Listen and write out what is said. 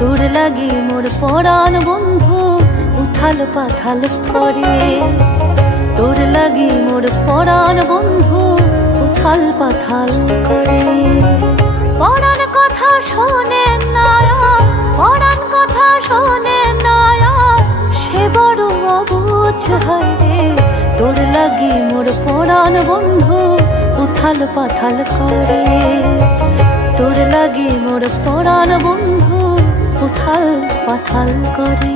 তোর লাগি মোর পরাণ বন্ধু উথাল পাথাল করে, তোর লাগি মোর পরাণ বন্ধু উথাল পাথাল করে। পরাণ কথা শোনে না, পরাণ কথা শোনে না, সে বড় অবুঝ হয় রে। তোর লাগি মোর পরাণ বন্ধু উথাল পাথাল করে, তোর লাগি মোর পরাণ বন্ধু উথাল পাথাল করে।